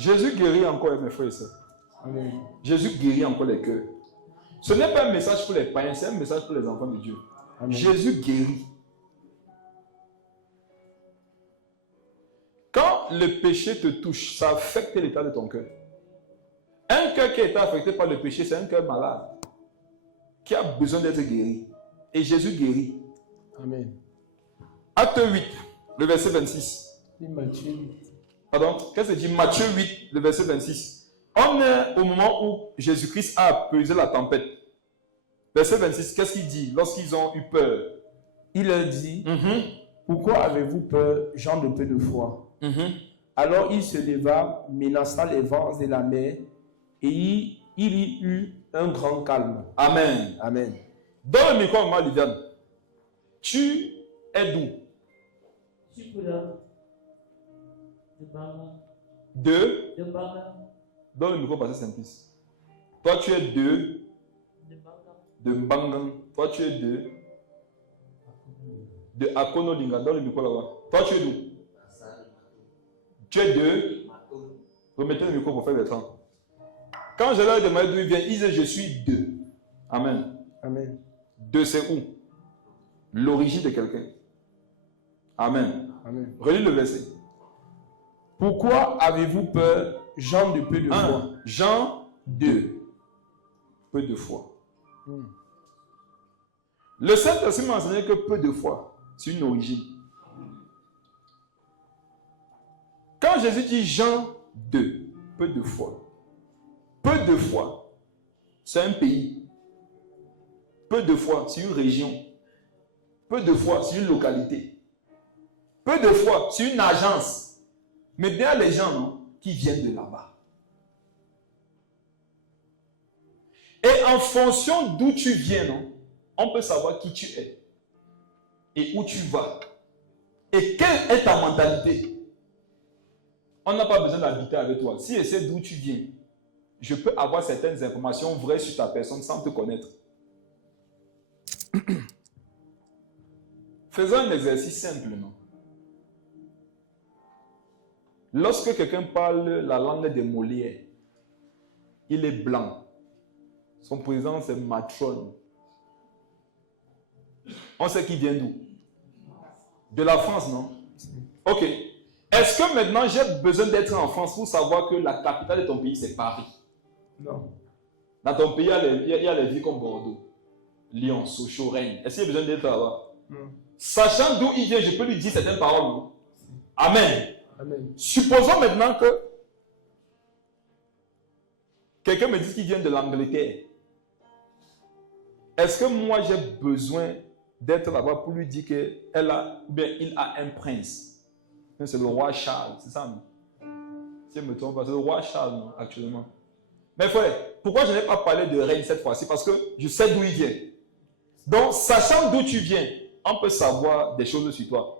Jésus guérit encore, mes frères et sœurs. Amen. Jésus guérit encore les cœurs. Ce n'est pas un message pour les païens, c'est un message pour les enfants de Dieu. Amen. Jésus guérit. Quand le péché te touche, ça affecte l'état de ton cœur. Un cœur qui a été affecté par le péché, c'est un cœur malade, qui a besoin d'être guéri. Et Jésus guérit. Amen. Acte 8, le verset 26. Matthieu 8. Pardon, qu'est-ce que dit Matthieu 8, le verset 26. On est au moment où Jésus-Christ a apaisé la tempête. Verset 26, qu'est-ce qu'il dit lorsqu'ils ont eu peur? Il leur dit, pourquoi avez-vous peur, gens de peu de foi? Alors il se leva, menaça les vents et la mer, et il y eut un grand calme. Amen. Amen. Dans le micro, maman Liviane, tu es d'où? Je suis là. De Banga. De Banga. Dans le micro, parce que c'est simplice. Toi, tu es De Banga. de Mbangan. Toi, tu es de Akonolinga. Dans le micro là-bas. Toi, tu es d'où? Tu es de Remettez le micro pour faire le temps. Quand je leur ai demandé d'où il vient, ils disaient je suis de. Amen. Amen. De c'est où? L'origine de quelqu'un. Amen. Amen. Relis le verset. Pourquoi avez-vous peur, gens de peu de foi? Jean 2. Peu de foi. Le Saint-Esprit m'a enseigné que peu de foi, c'est une origine. Quand Jésus dit Jean 2, peu de foi. Peu de foi, c'est un pays. Peu de foi, c'est une région. Peu de foi, c'est une localité. Peu de foi, c'est une agence. Mais bien les gens non, qui viennent de là-bas. Et en fonction d'où tu viens, non, on peut savoir qui tu es. Et où tu vas. Et quelle est ta mentalité. On n'a pas besoin d'habiter avec toi. Si je sais d'où tu viens, je peux avoir certaines informations vraies sur ta personne sans te connaître. Faisons un exercice simple, non? Lorsque quelqu'un parle la langue des Molières, il est blanc. Son président, c'est Matron. On sait qu'il vient d'où? De la France, non? Ok. Est-ce que maintenant j'ai besoin d'être en France pour savoir que la capitale de ton pays, c'est Paris? Non. Dans ton pays, il y a les villes comme Bordeaux, Lyon, Sochaux, Rennes. Est-ce qu'il y a besoin d'être là-bas? Sachant d'où il vient, je peux lui dire certaines paroles, non? Amen. Amen. Supposons maintenant que quelqu'un me dit qu'il vient de l'Angleterre. Est-ce que moi j'ai besoin d'être là-bas pour lui dire qu'elle a, ou bien il a un prince? C'est le roi Charles, c'est ça, non? Si je ne me trompe pas, c'est le roi Charles, non, actuellement. Mais frère, pourquoi je n'ai pas parlé de reine cette fois-ci? Parce que je sais d'où il vient. Donc, sachant d'où tu viens, on peut savoir des choses sur toi.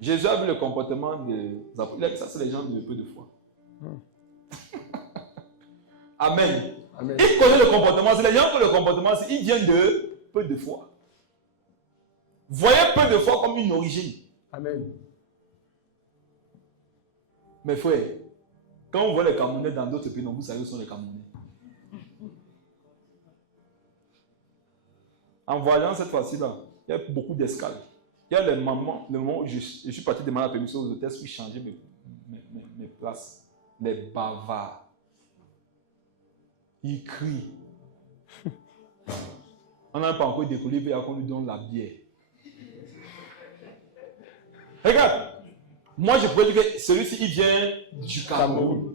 Jésus a vu le comportement des apôtres. Ça, c'est les gens de peu de foi. Amen. Amen. Il connaît le comportement. C'est les gens qui ont le comportement. Ils viennent de peu de foi. Voyez peu de foi comme une origine. Amen. Mes frères, quand on voit les Camerounais dans d'autres pays, vous savez où sont les Camerounais. En voyant cette fois-ci-là, il y a beaucoup d'escales. Il y a le moment où je suis parti demander la permission aux hôtesses pour changer mes places. Les bavards. Ils crient. On n'a pas encore décollé, il faut qu'on lui donne la bière. Regarde, moi je pourrais dire que celui-ci il vient du Cameroun.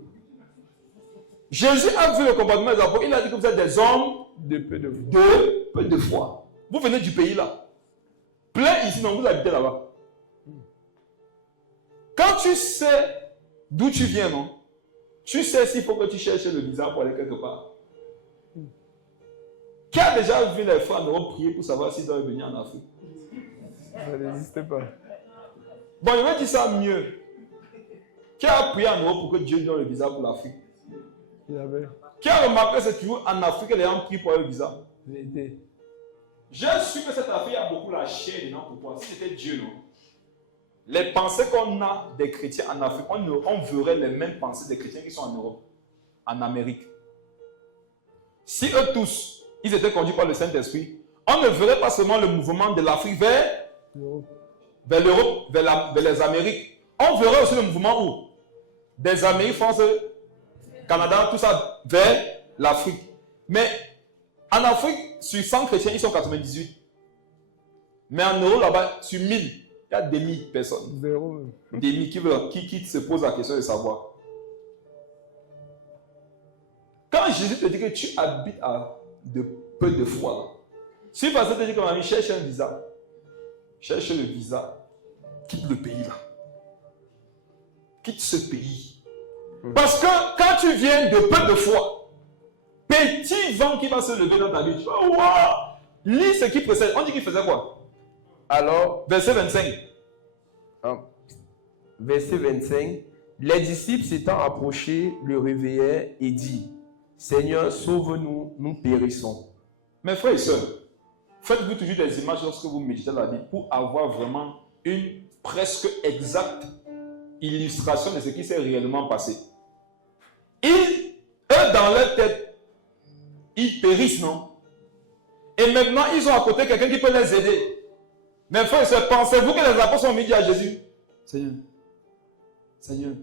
Jésus a vu le comportement des apôtres, il a dit que vous êtes des hommes de peu de foi. Vous venez du pays là. Plein ici, non, vous habitez là-bas. Quand tu sais d'où tu viens, non, tu sais s'il faut que tu cherches le visa pour aller quelque part. Qui a déjà vu les frères en Europe prier pour savoir s'ils doivent venir en Afrique? Ça n'existe pas. Bon, je vais dire ça mieux. Qui a prié en Europe pour que Dieu donne le visa pour l'Afrique? Il avait. Qui a remarqué que c'est toujours en Afrique que les gens prient pour le visa? Vérité. Je suis que cette Afrique a beaucoup la chair dedans pour toi. Si c'était Dieu, non? les pensées qu'on a des chrétiens en Afrique, on verrait les mêmes pensées des chrétiens qui sont en Europe, en Amérique. Si eux tous, ils étaient conduits par le Saint-Esprit, on ne verrait pas seulement le mouvement de l'Afrique vers l'Europe, vers les Amériques. On verrait aussi le mouvement où? Des Amériques, France, Canada, tout ça, vers l'Afrique. Mais en Afrique, sur 100 chrétiens, ils sont 98. Mais en Europe, là-bas, sur 1000, il y a des 1000 personnes. Zéro. Des 1000 qui se posent la question de savoir. Quand Jésus te dit que tu habites à de peu de foi, si parce que te dit que mon ami, cherche un visa, cherche le visa, quitte le pays là. Quitte ce pays. Parce que quand tu viens de peu de foi, petit vent qui va se lever dans ta vie, tu vas wow! Lis ce qui précède. On dit qu'il faisait quoi? Alors, Verset 25. verset 25, les disciples s'étant approchés le réveillèrent et dit, Seigneur, sauve-nous, nous périssons. Mes frères et sœurs, faites-vous toujours des images lorsque vous méditez la Bible pour avoir vraiment une presque exacte illustration de ce qui s'est réellement passé. Eux, dans leur tête, ils périssent, non? Et maintenant, ils ont à côté quelqu'un qui peut les aider. Mes frères et sœurs, pensez-vous que les apôtres ont dit à Jésus, Seigneur,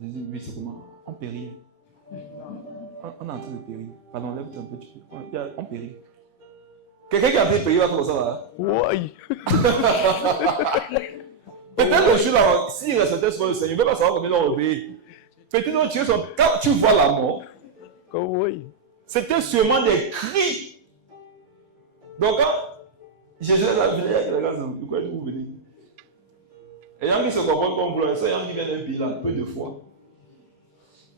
Jésus, oui, c'est comment? On périt. On est en train de périr. Pardon, lève-toi un peu. On périt. Quelqu'un qui a fait périr va comme ça là. Oui. Peut-être que je suis là, s'il restait sur le Seigneur, il ne veut pas savoir combien ils ont payé. Peut-être que tu es son... Quand tu vois la mort, Oui. c'était sûrement des cris. Donc quand Jésus est là, venez avec les gars, de quoi vous venez? Et il y a qui se comportent comme vous, il y a qui viennent d'un pays là, peu de foi.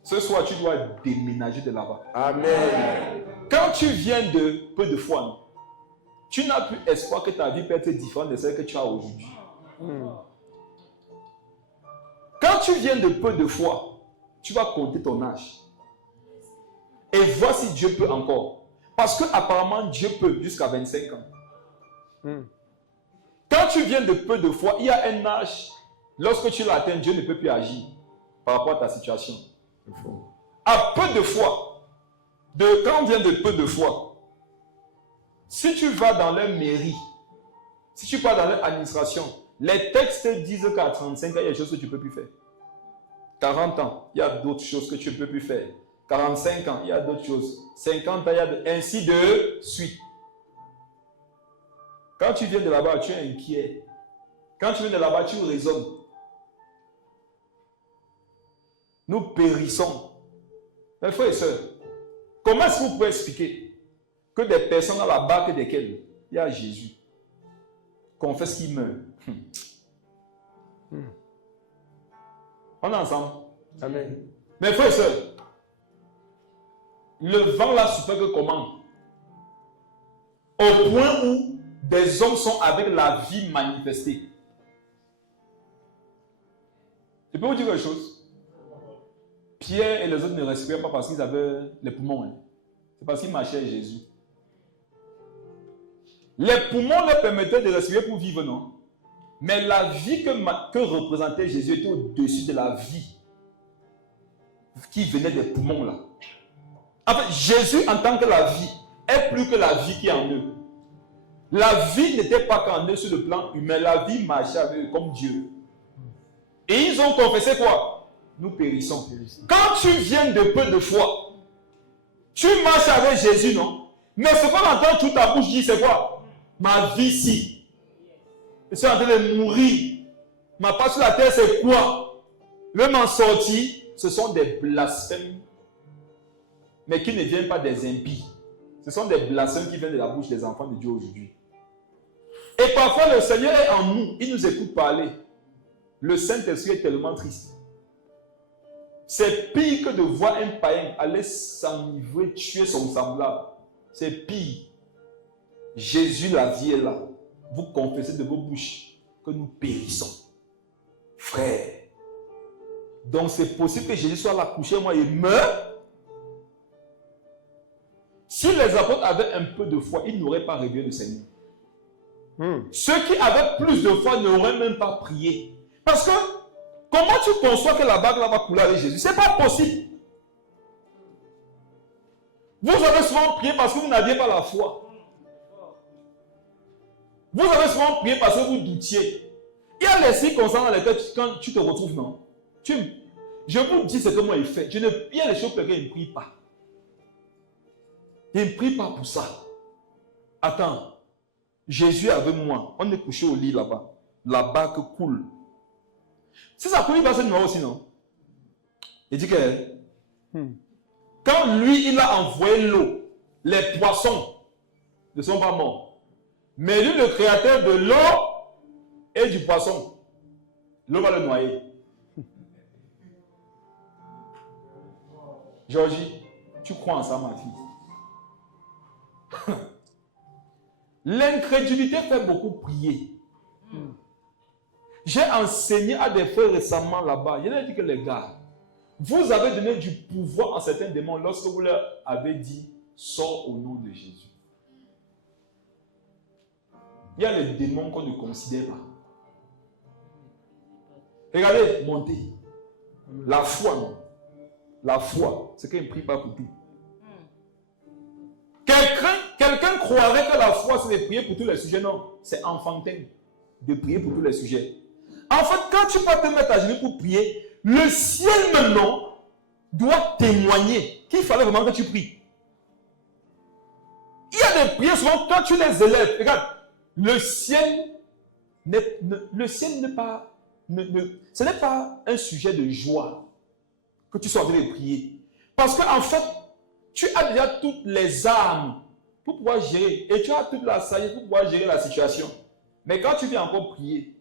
Ce soir, tu dois déménager de là-bas. Amen. Quand tu viens de peu de foi, non, tu n'as plus espoir que ta vie peut être différente de celle que tu as aujourd'hui. Quand tu viens de peu de foi, tu vas compter ton âge. Et voir si Dieu peut encore. Parce que apparemment Dieu peut jusqu'à 25 ans. Quand tu viens de peu de foi, il y a un âge, lorsque tu l'atteins, Dieu ne peut plus agir par rapport à ta situation. À peu de foi, quand on vient de peu de foi, si tu vas dans leur mairie, si tu vas dans leur administration, les textes disent qu'à 35 ans, il y a des choses que tu ne peux plus faire. 40 ans, il y a d'autres choses que tu ne peux plus faire. 45 ans, il y a d'autres choses. 50 ans, il y a ainsi de suite. Quand tu viens de là-bas, tu es inquiet. Quand tu viens de là-bas, tu raisonnes. Nous périssons. Mes frères et sœurs, comment est-ce que vous pouvez expliquer que des personnes dans la barque desquelles il y a Jésus confessent qu'ils meurent? On est ensemble? Amen. Mes frères et sœurs, le vent là souffle que comment? Au point où des hommes sont avec la vie manifestée. Je peux vous dire quelque chose? Pierre et les autres ne respiraient pas parce qu'ils avaient les poumons. Hein. C'est parce qu'ils marchaient avec Jésus. Les poumons leur permettaient de respirer pour vivre, non? Mais la vie que représentait Jésus était au-dessus de la vie qui venait des poumons là. En fait, Jésus en tant que la vie est plus que la vie qui est en eux. La vie n'était pas qu'en eux sur le plan humain, la vie marchait avec eux comme Dieu. Et ils ont confessé quoi? Nous périssons. Quand tu viens de peu de foi, tu marches avec Jésus, non? Mais ce qu'on entend toute ta bouche dire, c'est quoi? Ma vie ici. Je suis en train de mourir. Ma part sur la terre, c'est quoi? Le m'en sorti, ce sont des blasphèmes, mais qui ne viennent pas des impies. Ce sont des blasphèmes qui viennent de la bouche des enfants de Dieu aujourd'hui. Et parfois, le Seigneur est en nous. Il nous écoute parler. Le Saint-Esprit est tellement triste. C'est pire que de voir un païen aller s'enivrer, tuer son semblable. C'est pire. Jésus, la vie est là. Vous confessez de vos bouches que nous périssons. Frère. Donc c'est possible que Jésus soit là couché, moi, il meurt. Si les apôtres avaient un peu de foi, ils n'auraient pas réveillé le Seigneur. Ceux qui avaient plus de foi n'auraient même pas prié. Parce que, comment tu conçois que la bague là va couler avec Jésus? C'est pas possible. Vous avez souvent prié parce que vous n'aviez pas la foi. Vous avez souvent prié parce que vous doutiez. Il y a les circonstances dans lesquelles quand tu te retrouves, non? Je vous dis ce que moi il fait. Il y a les choses pour lesquelles il ne prie pas. Il ne prie pas pour ça. Attends. Jésus est avec moi. On est couché au lit là-bas. La bague coule. Si ça coule, il va se noyer aussi, non? Il dit que quand lui, il a envoyé l'eau, les poissons ne sont pas morts. Mais lui, le créateur de l'eau et du poisson, l'eau va le noyer. Georgie, tu crois en ça, ma fille? L'incrédulité fait beaucoup prier. J'ai enseigné à des frères récemment là-bas. Il y en a dit que les gars, vous avez donné du pouvoir à certains démons lorsque vous leur avez dit sors au nom de Jésus. Il y a les démons qu'on ne considère pas. Regardez, montez. La foi, non. La foi, c'est qu'il ne prie pas pour tout. Quelqu'un croirait que la foi, c'est de prier pour tous les sujets. Non, c'est enfantin de prier pour tous les sujets. En fait, quand tu vas te mettre à genoux pour prier, le ciel maintenant doit témoigner qu'il fallait vraiment que tu pries. Il y a des prières souvent quand tu les élèves. Regarde, le ciel n'est pas, ce n'est pas un sujet de joie que tu sois en train de prier. Parce qu'en fait, tu as déjà toutes les armes pour pouvoir gérer. Et tu as toute la sagesse pour pouvoir gérer la situation. Mais quand tu viens encore prier,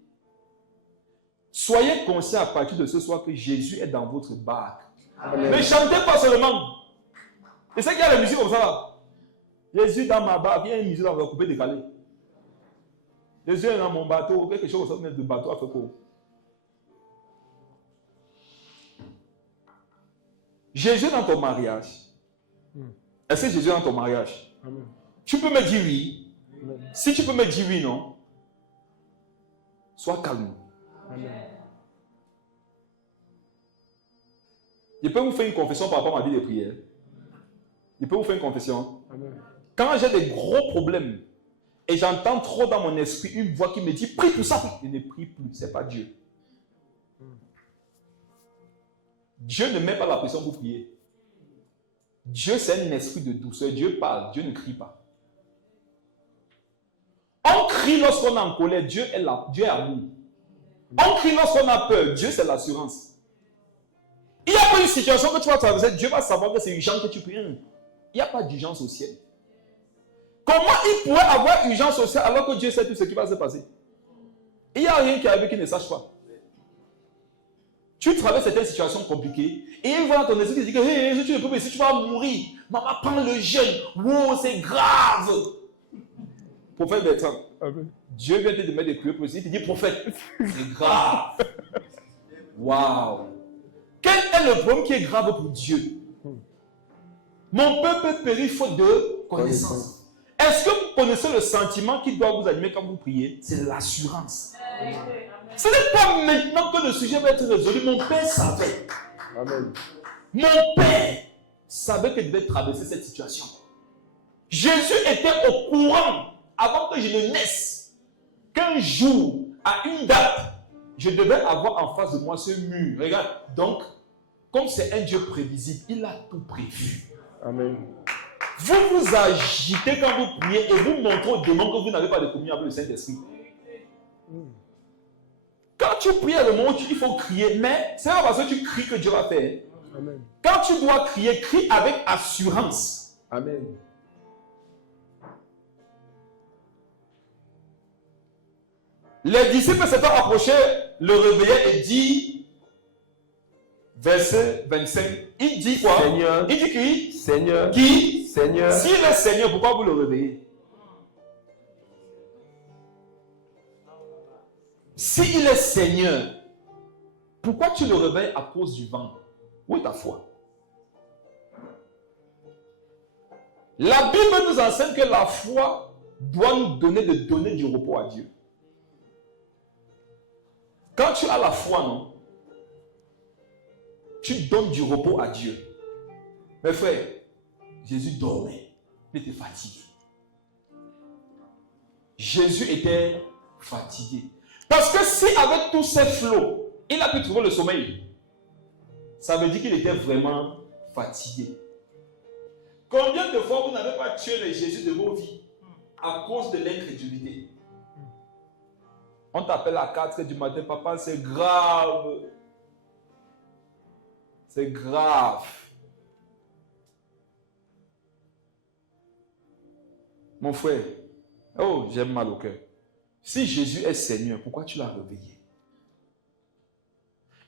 soyez conscients à partir de ce soir que Jésus est dans votre barque. Amen. Ne chantez pas seulement. Et c'est qu'il y a la musique comme ça là. Jésus dans ma barque, il y a une musique là, on va couper décalé. Jésus est dans mon bateau, quelque chose comme ça, de bateau à faire quoi? Jésus est dans ton mariage. Est-ce que Jésus est dans ton mariage? Amen. Tu peux me dire oui. Amen. Si tu peux me dire oui, non, sois calme. Amen. Je peux vous faire une confession par rapport à ma vie de prière. Je peux vous faire une confession. Amen. Quand j'ai des gros problèmes et j'entends trop dans mon esprit une voix qui me dit prie pour ça, je ne prie plus, ce n'est pas Dieu. Dieu ne met pas la pression pour prier. Dieu, c'est un esprit de douceur. Dieu parle, Dieu ne crie pas. On crie lorsqu'on est en colère, Dieu est là, Dieu est amour. On crie lorsqu'on a peur, Dieu c'est l'assurance. Il n'y a pas une situation que tu vas traverser, Dieu va savoir que c'est urgent que tu pries. Il n'y a pas d'urgence au ciel. Comment il pourrait avoir urgence au ciel alors que Dieu sait tout ce qui va se passer? Il n'y a rien qui arrive qu'il ne sache pas. Tu traverses certaines situations compliquées et il voit ton esprit qui dit que hey, tu ne peux pas, si tu vas mourir, maman prends le jeûne. Wow, c'est grave. Prophète Bertrand, Dieu vient te mettre des prières pour il te dit prophète, c'est grave. Waouh. Quel est le problème qui est grave pour Dieu? Mon peuple périt faute de connaissance. Est-ce que vous connaissez le sentiment qui doit vous animer quand vous priez? C'est l'assurance. Ce n'est pas maintenant que le sujet va être résolu. Mon père savait. Amen. Mon père savait qu'il devait traverser cette situation. Jésus était au courant avant que je ne naisse qu'un jour, à une date, je devais avoir en face de moi ce mur. Regarde, donc, comme c'est un Dieu prévisible, il a tout prévu. Amen. Vous vous agitez quand vous priez et vous montrez aux démons que vous n'avez pas de communion avec le Saint-Esprit. Quand tu pries à le moment où il faut crier, mais c'est pas parce que tu cries que Dieu va faire. Amen. Quand tu dois crier, crie avec assurance. Amen. Les disciples s'étant approchés, le réveillaient et dit, verset 25, il dit quoi? Seigneur. Il dit qui? Seigneur. Qui? Seigneur. S'il est Seigneur, pourquoi vous le réveillez? S'il est Seigneur, pourquoi tu le réveilles à cause du vent? Où est ta foi? La Bible nous enseigne que la foi doit nous donner de donner du repos à Dieu. Quand tu as la foi, non, tu donnes du repos à Dieu. Mes frères, Jésus dormait. Il était fatigué. Jésus était fatigué. Parce que si avec tous ces flots, il a pu trouver le sommeil, ça veut dire qu'il était vraiment fatigué. Combien de fois vous n'avez pas tué le Jésus de vos vies à cause de l'incrédulité? On t'appelle à 4 heures du matin, papa, c'est grave. C'est grave. Mon frère, oh, j'ai mal au cœur. Si Jésus est Seigneur, pourquoi tu l'as réveillé?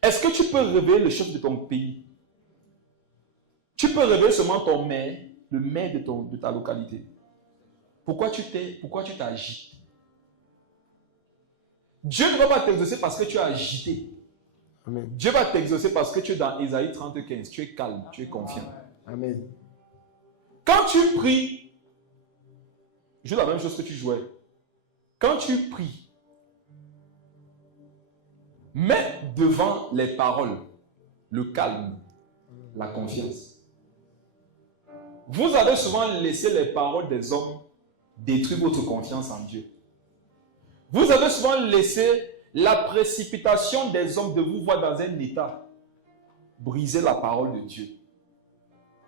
Est-ce que tu peux réveiller le chef de ton pays? Tu peux réveiller seulement ton maire, le maire de ta localité. Pourquoi tu t'agites? Dieu ne va pas t'exaucer parce que tu as agité. Amen. Dieu va t'exaucer parce que tu es dans Ésaïe 30:15. Tu es calme, tu es confiant. Amen. Quand tu pries, joue la même chose que tu jouais. Quand tu pries, mets devant les paroles le calme, la confiance. Vous avez souvent laissé les paroles des hommes détruire votre confiance en Dieu. Vous avez souvent laissé la précipitation des hommes de vous voir dans un état briser la parole de Dieu.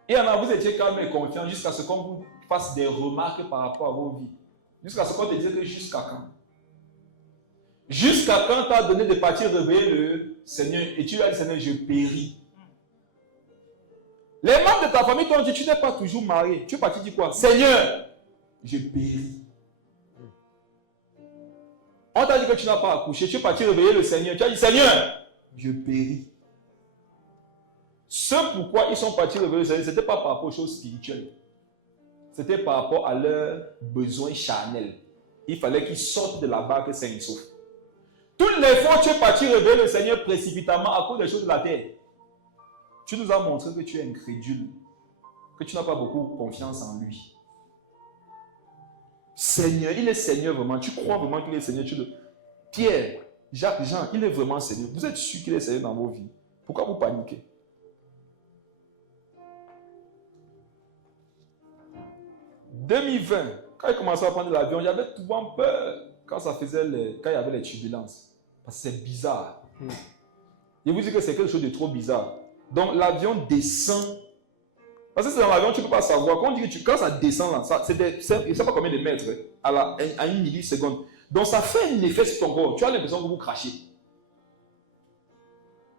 Et en vous étiez calme et confiant jusqu'à ce qu'on vous fasse des remarques par rapport à vos vies. Jusqu'à ce qu'on te dise que jusqu'à quand? Jusqu'à quand tu as donné de partir réveiller le Seigneur et tu lui as dit Seigneur, je péris. Les membres de ta famille t'ont dit tu n'es pas toujours marié. Tu es parti dire quoi? Seigneur, je péris. On t'a dit que tu n'as pas accouché. Tu es parti réveiller le Seigneur. Tu as dit Seigneur, je péris. Ce pourquoi ils sont partis réveiller le Seigneur, ce n'était pas par rapport aux choses spirituelles. C'était par rapport à leurs besoins charnels. Il fallait qu'ils sortent de la barque sains et saufs. Toutes les fois tu es parti réveiller le Seigneur précipitamment à cause des choses de la terre, tu nous as montré que tu es incrédule, que tu n'as pas beaucoup confiance en lui. Seigneur, il est Seigneur vraiment. Tu crois vraiment qu'il est Seigneur? Pierre, Jacques, Jean, il est vraiment Seigneur. Vous êtes sûr qu'il est Seigneur dans vos vies? Pourquoi vous paniquez? En 2020, quand il commençait à prendre l'avion, j'avais souvent peur quand il y avait les turbulences. Parce que c'est bizarre. Je vous dis que c'est quelque chose de trop bizarre. Donc l'avion descend. Parce que c'est dans l'avion, tu ne peux pas savoir. Quand ça descend, là, je ne sais pas combien de mètres, à une milliseconde. Donc ça fait un effet sur ton corps. Tu as l'impression que vous crachez.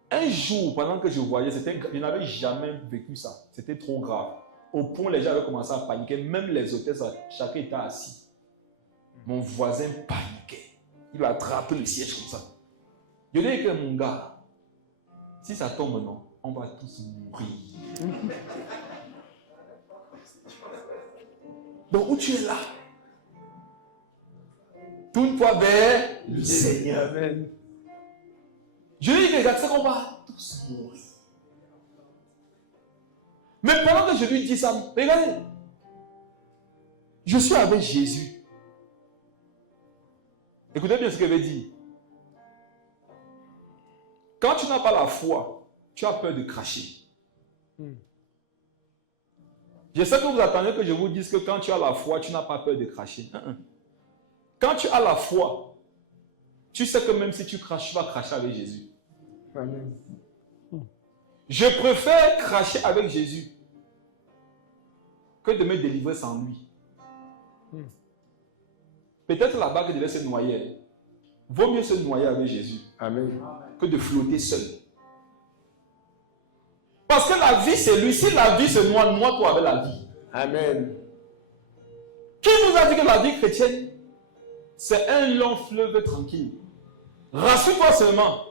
Un jour, pendant que je voyais, je n'avais jamais vécu ça. C'était trop grave. Au point, les gens avaient commencé à paniquer. Même les hôtesses, chacun était assis. Mon voisin paniquait. Il a attrapé le siège comme ça. Je dis que mon gars, si ça tombe, non, on va tous mourir. Donc, où tu es là? Tourne-toi vers le Seigneur. Amen. Je lui dis, regarde, c'est qu'on va tous mourir. Mais pendant que je lui dis ça, regardez, je suis avec Jésus. Écoutez bien ce qu'il veut dire. Quand tu n'as pas la foi, tu as peur de cracher. Je sais que vous attendez que je vous dise que quand tu as la foi, tu n'as pas peur de cracher. Quand tu as la foi, tu sais que même si tu craches, tu vas cracher avec Jésus. Amen. Je préfère cracher avec Jésus que de me délivrer sans lui. Peut-être la barque devait se noyer. Vaut mieux se noyer avec Jésus. Amen. Que de flotter seul. Parce que la vie, c'est lui. Si la vie se noie, noie-toi avec la vie. Amen. Qui vous a dit que la vie chrétienne, c'est un long fleuve tranquille? Rassure-toi seulement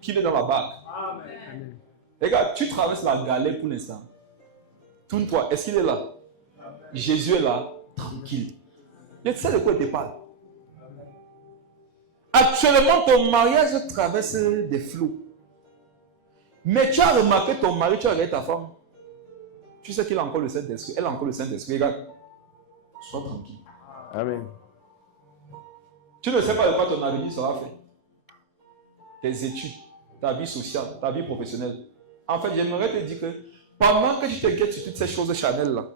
qu'il est dans la barque. Amen. Regarde, tu traverses la galère pour l'instant. Tourne-toi, est-ce qu'il est là? Amen. Jésus est là, tranquille. Et tu sais de quoi il te parle? Actuellement, ton mariage traverse des flots. Mais tu as remarqué ton mari, tu as regardé ta femme. Tu sais qu'il a encore le Saint-Esprit. Elle a encore le Saint-Esprit. Regarde, sois tranquille. Amen. Tu ne sais pas de quoi ton avenir sera fait. Tes études, ta vie sociale, ta vie professionnelle. En fait, j'aimerais te dire que pendant que tu t'inquiètes sur toutes ces choses charnelles-là,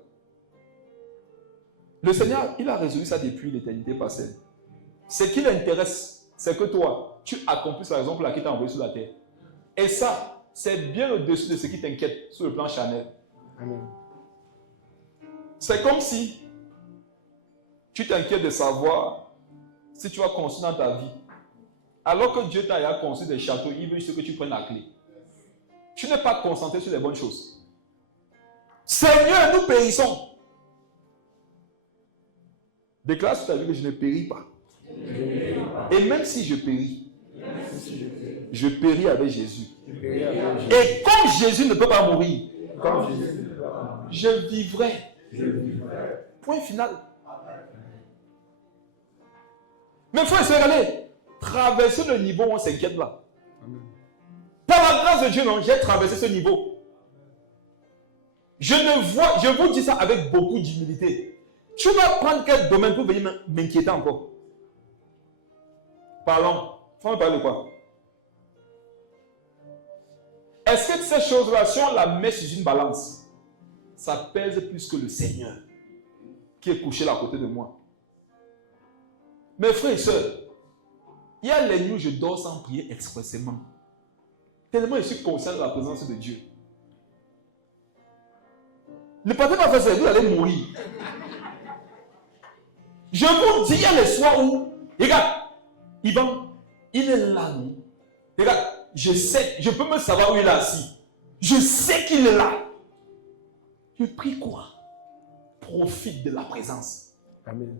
le Seigneur, il a résolu ça depuis l'éternité passée. Ce qui l'intéresse, c'est que toi, tu accomplisses la raison pour laquelle tu es envoyé sur la terre. Et ça, c'est bien au-dessus de ce qui t'inquiète sur le plan charnel. Amen. C'est comme si tu t'inquiètes de savoir si tu vas construire dans ta vie. Alors que Dieu t'a construit des châteaux, il veut juste que tu prennes la clé. Tu n'es pas concentré sur les bonnes choses. Seigneur, nous périssons. Déclare sur ta vie que je ne péris pas. Et même si je péris, je péris avec Jésus. Et comme Jésus ne peut pas mourir, je vivrai. Point final. Mais il faut essayer d'aller traverser le niveau où on s'inquiète là. Par la grâce de Dieu, non, j'ai traversé ce niveau. Je vous dis ça avec beaucoup d'humilité. Tu vas prendre quel domaine pour venir m'inquiéter encore? Parlons. Faut me parler de quoi? Est-ce que ces choses-là, si on la met sur une balance, ça pèse plus que le Seigneur qui est couché là à côté de moi? Mes frères et sœurs, il y a les nuits où je dors sans prier expressément. Tellement je suis conscient de la présence de Dieu. Ne partez pas faire ça, vous allez mourir. Je vous dis, il y a les soirs où, regarde, Ivan, il est là, non? Regarde, je sais, je peux me savoir où il est assis. Je sais qu'il est là. Je prie quoi? Profite de la présence. Amen.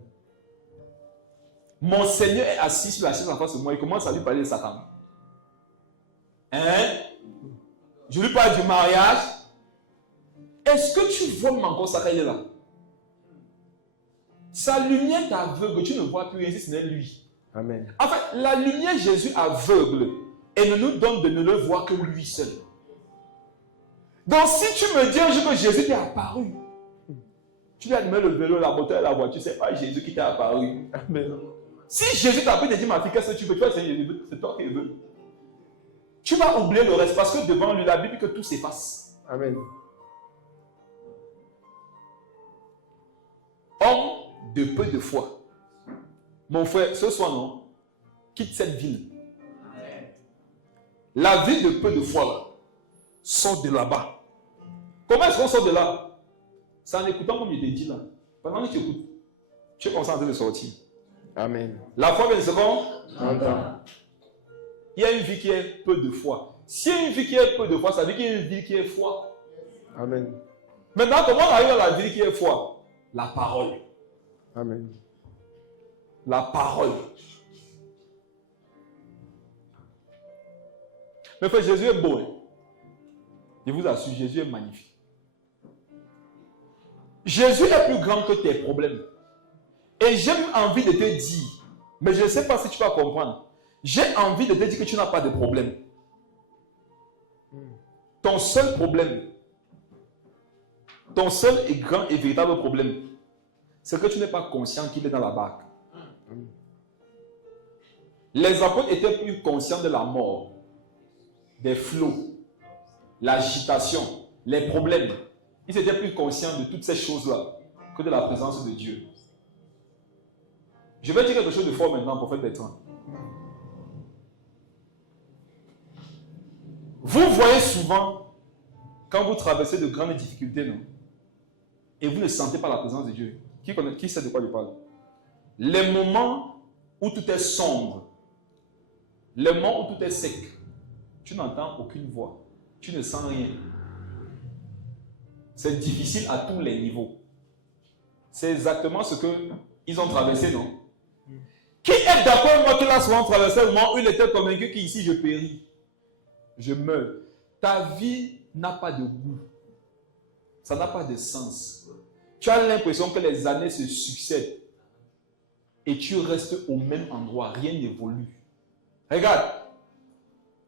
Mon Seigneur est assis sur la chaise en face de moi. Il commence à lui parler de Satan. Hein? Je lui parle du mariage. Est-ce que tu vois même encore Satan est là? Sa lumière t'aveugle. Tu ne vois plus rien si ce n'est lui. Amen. En fait, la lumière Jésus aveugle et ne nous donne de ne le voir que lui seul. Donc si tu me dis un jour que Jésus t'est apparu, tu lui as allumé le vélo, la moteur, la voiture, c'est pas Jésus qui t'est apparu. Amen. Si Jésus t'a appris de dire ma fille, qu'est-ce que tu veux? Tu vas essayer, c'est toi qui veux. Tu vas oublier le reste parce que devant lui, la Bible dit que tout s'efface. Amen. Homme de peu de foi. Mon frère, ce soir, non, quitte cette ville. La ville de peu de foi, là, sort de là-bas. Comment est-ce qu'on sort de là? C'est en écoutant comme je t'ai dit là. Pendant que tu écoutes, tu es concentré de sortir. Amen. La foi, bien second, Entends. il y a une vie qui est peu de foi. S'il y a une vie qui est peu de foi, ça veut dire qu'il y a une vie qui est foi. Amen. Maintenant, comment on arrive à la vie qui est foi? La parole. Amen. La parole. Mais frère, Jésus est beau. Hein? Je vous assure, Jésus est magnifique. Jésus est plus grand que tes problèmes. Et j'ai envie de te dire, mais je ne sais pas si tu vas comprendre. J'ai envie de te dire que tu n'as pas de problème. Ton seul problème, ton seul et grand et véritable problème, c'est que tu n'es pas conscient qu'il est dans la barque. Les apôtres étaient plus conscients de la mort, des flots, l'agitation, les problèmes. Ils étaient plus conscients de toutes ces choses-là que de la présence de Dieu. Je vais dire quelque chose de fort maintenant, prophète Bertrand. Vous voyez souvent, quand vous traversez de grandes difficultés, non? Et vous ne sentez pas la présence de Dieu. Qui sait de quoi je parle? Les moments où tout est sombre, les moments où tout est sec, tu n'entends aucune voix, tu ne sens rien. C'est difficile à tous les niveaux. C'est exactement ce qu'ils ont traversé, non? Qui est d'accord avec moi qu'il a souvent traversé le moment où il était convaincu qu'ici je péris? Je meurs. Ta vie n'a pas de goût. Ça n'a pas de sens. Tu as l'impression que les années se succèdent. Et tu restes au même endroit. Rien n'évolue. Regarde.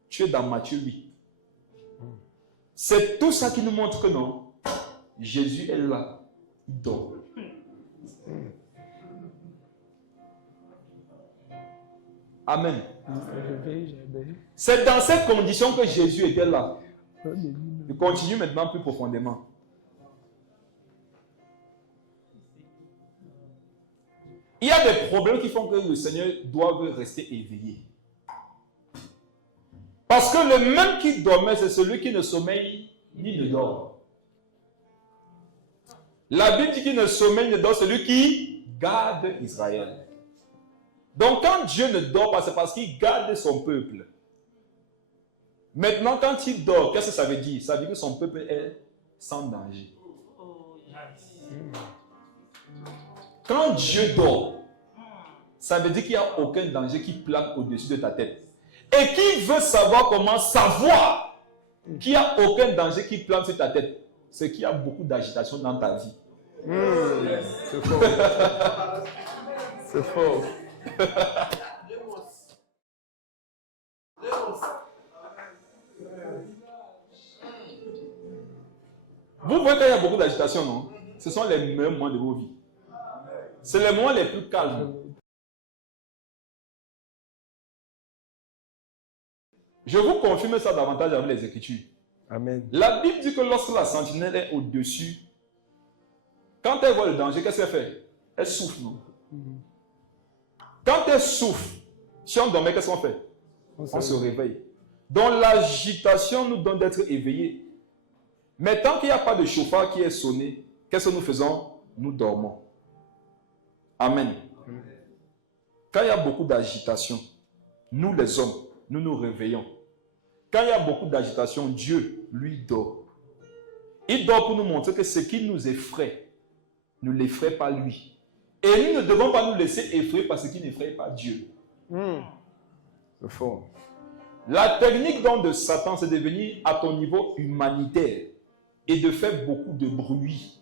Tu es dans Matthieu 8. C'est tout ça qui nous montre que non. Jésus est là. Il dort. Amen. C'est dans cette condition que Jésus était là. Il continue maintenant plus profondément. Il y a des problèmes qui font que le Seigneur doit rester éveillé. Parce que le même qui dormait, c'est celui qui ne sommeille ni ne dort. La Bible dit qu'il ne sommeille ni ne dort, celui qui garde Israël. Donc quand Dieu ne dort pas, c'est parce qu'il garde son peuple. Maintenant, quand il dort, qu'est-ce que ça veut dire? Ça veut dire que son peuple est sans danger. Quand Dieu dort, ça veut dire qu'il n'y a aucun danger qui plane au-dessus de ta tête. Et qui veut savoir comment savoir qu'il n'y a aucun danger qui plane sur ta tête? C'est qu'il y a beaucoup d'agitation dans ta vie. C'est faux. C'est faux. Vous voyez qu'il y a beaucoup d'agitation, non? Ce sont les meilleurs moments de vos vies. C'est les moments les plus calmes. Je vous confirme ça davantage avec les Écritures. Amen. La Bible dit que lorsque la sentinelle est au-dessus, quand elle voit le danger, qu'est-ce qu'elle fait? Elle souffle, non? Quand elle souffle, si on dormait, qu'est-ce qu'on fait? On se réveille. Donc l'agitation nous donne d'être éveillés. Mais tant qu'il n'y a pas de chauffard qui est sonné, qu'est-ce que nous faisons? Nous dormons. Amen. Quand il y a beaucoup d'agitation, nous les hommes, nous nous réveillons. Quand il y a beaucoup d'agitation, Dieu, lui, dort. Il dort pour nous montrer que ce qui nous effraie ne l'effraie pas lui. Et nous ne devons pas nous laisser effrayer par ce qui n'effraie pas Dieu. C'est fort. La technique donc de Satan, c'est de venir à ton niveau humanitaire et de faire beaucoup de bruit.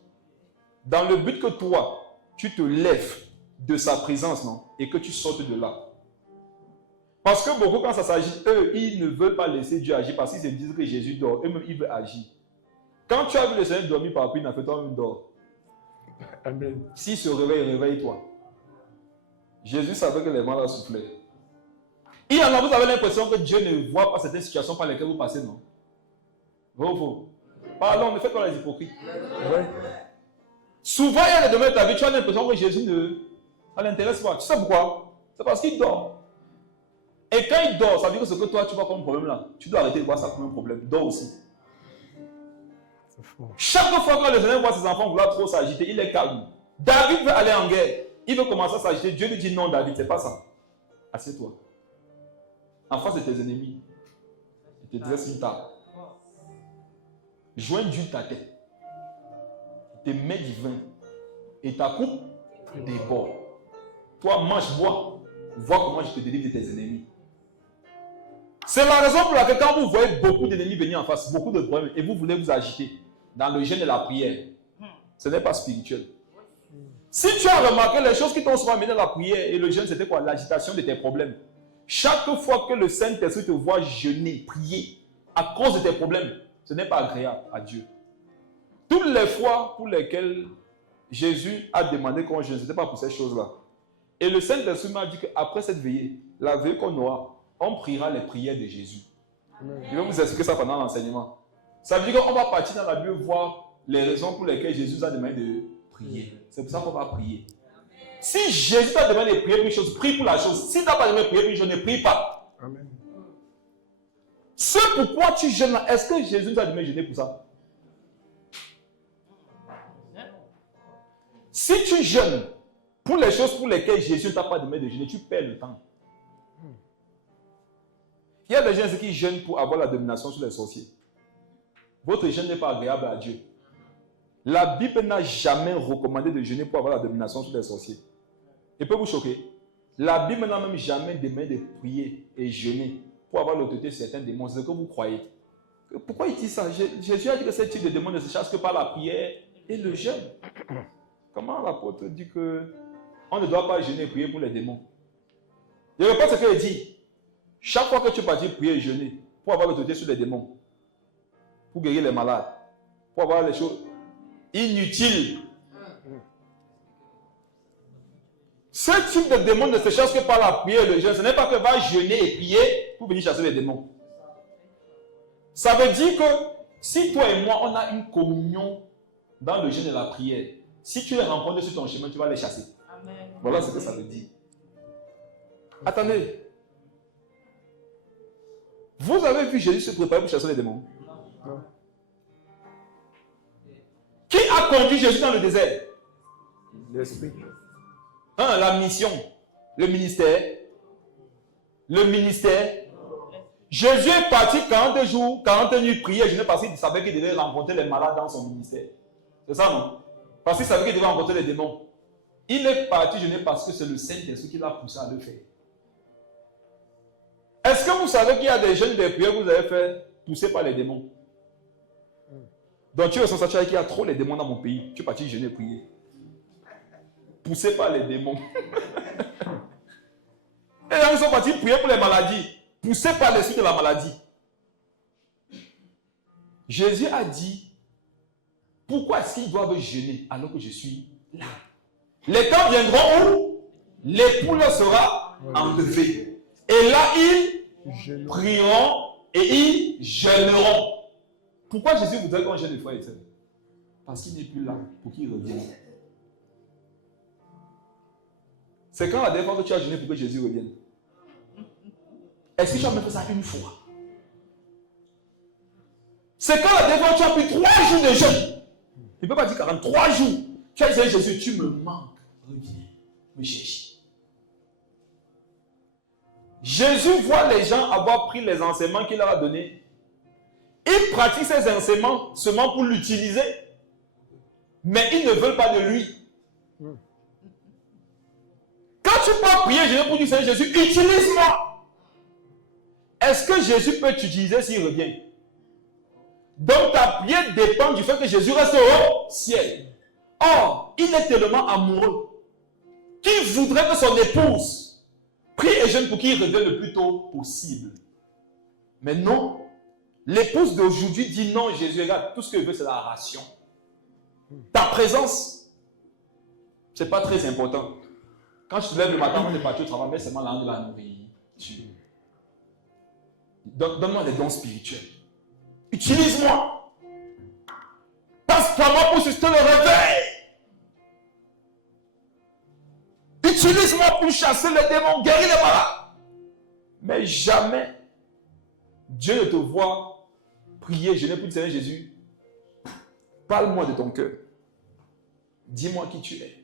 Dans le but que toi, tu te lèves de sa présence, non? Et que tu sortes de là. Parce que beaucoup, quand ça s'agit, eux, ils ne veulent pas laisser Dieu agir parce qu'ils se disent que Jésus dort. Eux-mêmes, ils veulent agir. Quand tu as vu le Seigneur dormir par pluie, il n'a fait toi-même dort. Amen. S'il se réveille, réveille-toi. Jésus savait que les vents là soufflaient. Il y en a, vous avez l'impression que Dieu ne voit pas certaines situations par lesquelles vous passez, non? Vrai ou faux? Pardon, ne faites pas les hypocrites. Ouais. Souvent, il y a des domaines de ta vie, tu as l'impression que Jésus ne l'intéresse pas. Tu sais pourquoi? C'est parce qu'il dort. Et quand il dort, ça veut dire que ce que toi, tu vois comme problème là, tu dois arrêter de voir ça comme un problème. Dors aussi. C'est fort. Chaque fois que le Seigneur voit ses enfants vouloir trop s'agiter, il est calme. David veut aller en guerre. Il veut commencer à s'agiter. Dieu lui dit non, David, c'est pas ça. Assieds-toi. En face de tes ennemis. Il te dresse une table. Joins d'huile ta tête. Tes mains du vin. Et ta coupe déborde. Toi, mange, bois. Vois comment je te délivre de tes ennemis. C'est la raison pour laquelle quand vous voyez beaucoup d'ennemis venir en face, beaucoup de problèmes, et vous voulez vous agiter dans le jeûne et la prière, ce n'est pas spirituel. Si tu as remarqué les choses qui t'ont souvent amené à la prière et le jeûne, c'était quoi? L'agitation de tes problèmes. Chaque fois que le Saint-Esprit te voit jeûner, prier, à cause de tes problèmes, ce n'est pas agréable à Dieu. Toutes les fois pour lesquelles Jésus a demandé qu'on jeûne, ce n'était pas pour ces choses-là. Et le Saint-Esprit m'a dit qu'après cette veillée, la veillée qu'on aura, on priera les prières de Jésus. Je vais vous expliquer ça pendant l'enseignement. Ça veut dire qu'on va partir dans la Bible voir les raisons pour lesquelles Jésus nous a demandé de prier. C'est pour ça qu'on va prier. Si Jésus t'a demandé de prier pour une chose, prie pour la chose. Si tu n'as pas demandé de prier pour une chose, ne prie pas. Amen. Ce pourquoi tu jeûnes là, est-ce que Jésus nous a demandé de jeûner pour ça? Si tu jeûnes pour les choses pour lesquelles Jésus ne t'a pas demandé de jeûner, tu perds le temps. Il y a des gens qui jeûnent pour avoir la domination sur les sorciers. Votre jeûne n'est pas agréable à Dieu. La Bible n'a jamais recommandé de jeûner pour avoir la domination sur les sorciers. Il peut vous choquer. La Bible n'a même jamais demandé de prier et jeûner pour avoir l'autorité sur certains démons. C'est ce que vous croyez. Pourquoi il dit ça? Jésus a dit que ce type de démon ne se chasse que par la prière et le jeûne. Comment l'apôtre dit qu'on ne doit pas jeûner et prier pour les démons? Je répète ce qu'il dit. Chaque fois que tu partis prier et jeûner pour avoir l'autorité sur les démons, pour guérir les malades, pour avoir les choses inutiles. Ce type de démon ne se chasse que par la prière et le jeûne. Ce n'est pas que va jeûner et prier pour venir chasser les démons. Ça veut dire que si toi et moi, on a une communion dans le jeûne et la prière, si tu les rencontres sur ton chemin, tu vas les chasser. Amen. Voilà ce que ça veut dire. Attendez. Vous avez vu Jésus se préparer pour chasser les démons? Non. Qui a conduit Jésus dans le désert? L'esprit. La mission, le ministère. Le ministère. Jésus est parti 40 jours, 40 nuits prier, je ne sais pas s'il savait qu'il devait rencontrer les malades dans son ministère. C'est ça, non? Parce qu'il savait qu'il devait rencontrer les démons. Il est parti jeûner parce que c'est le Saint-Esprit qui l'a poussé à le faire. Est-ce que vous savez qu'il y a des jeûnes, des prières que vous avez fait poussés par les démons? Donc tu ressens ça, tu as dit qu'il y a trop les démons dans mon pays. Tu es parti jeûner et prier. Poussé par les démons. Et là, ils sont partis prier pour les maladies. Poussés par l'esprit de la maladie. Jésus a dit, pourquoi est-ce qu'ils doivent jeûner alors que je suis là? Les temps viendront où les poules sera enlevées. Et là, ils prieront et ils jeûneront. Pourquoi Jésus voudrait qu'on jeûne des fois et ça? Parce qu'il n'est plus là pour qu'il revienne. C'est quand la dernière fois que tu as jeûné pour que Jésus revienne? Est-ce que tu as même fait ça une fois? C'est quand la dernière fois que tu as pris 3 jours de jeûne. Tu ne peux pas dire 43 jours. Tu as dit, Jésus, tu me manques. Reviens me chercher. Jésus voit les gens avoir pris les enseignements qu'il leur a donnés. Ils pratiquent ces enseignements seulement pour l'utiliser. Mais ils ne veulent pas de lui. Quand tu peux prier, je vais pour dire, Seigneur Jésus, utilise-moi. Est-ce que Jésus peut t'utiliser s'il revient? Donc ta prière dépend du fait que Jésus reste au ciel. Or, il est tellement amoureux qu'il voudrait que son épouse prie et jeûne pour qu'il revienne le plus tôt possible. Mais non, l'épouse d'aujourd'hui dit non, Jésus, regarde, tout ce que je veux, c'est la ration. Ta présence, ce n'est pas très important. Quand je te lève le matin, on est parti au travail, mais seulement la de la nourriture. Donne-moi des dons spirituels. Utilise-moi. Passe-moi pour susciter le réveil. Utilise-moi pour chasser les démons, guérir les malades. Mais jamais Dieu ne te voit prier, jeûner pour le Seigneur Jésus. Parle-moi de ton cœur. Dis-moi qui tu es.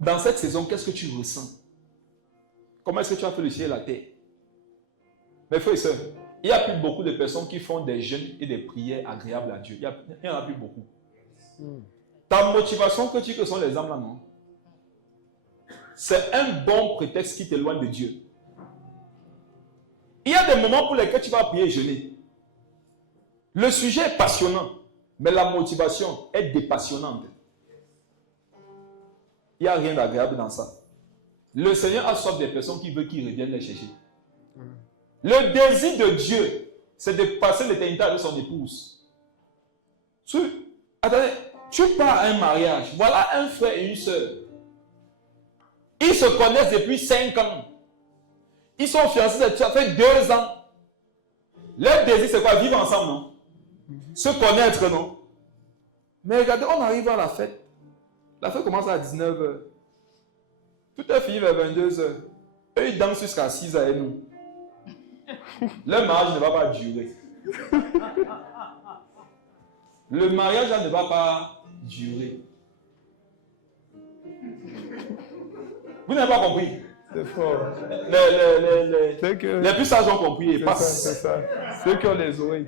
Dans cette saison, qu'est-ce que tu ressens? Comment est-ce que tu as fait le ciel et la terre? Mes frères et sœurs, il n'y a plus beaucoup de personnes qui font des jeûnes et des prières agréables à Dieu. Il n'y en a plus beaucoup. Ta motivation que tu que sont les âmes là, non? C'est un bon prétexte qui t'éloigne de Dieu. Il y a des moments pour lesquels tu vas prier et jeûner. Le sujet est passionnant, mais la motivation est dépassionnante. Il n'y a rien d'agréable dans ça. Le Seigneur a soif des personnes qui veulent qu'ils reviennent les chercher. Le désir de Dieu, c'est de passer l'éternité avec son épouse. Attendez, tu pars à un mariage, voilà un frère et une soeur. Ils se connaissent depuis 5 ans. Ils sont fiancés, ça fait 2 ans. Leur désir, c'est quoi? Vivre ensemble, non? Se connaître, non? Mais regardez, on arrive à la fête. La fête commence à 19h. Tout est fini vers 22h. Eux, ils dansent jusqu'à 6h et nous. Le mariage ne va pas durer. Le mariage ne va pas durer. Vous n'avez pas compris? C'est fort. Les plus sages ont compris et passent. C'est ça. Ceux qui ont les oreilles.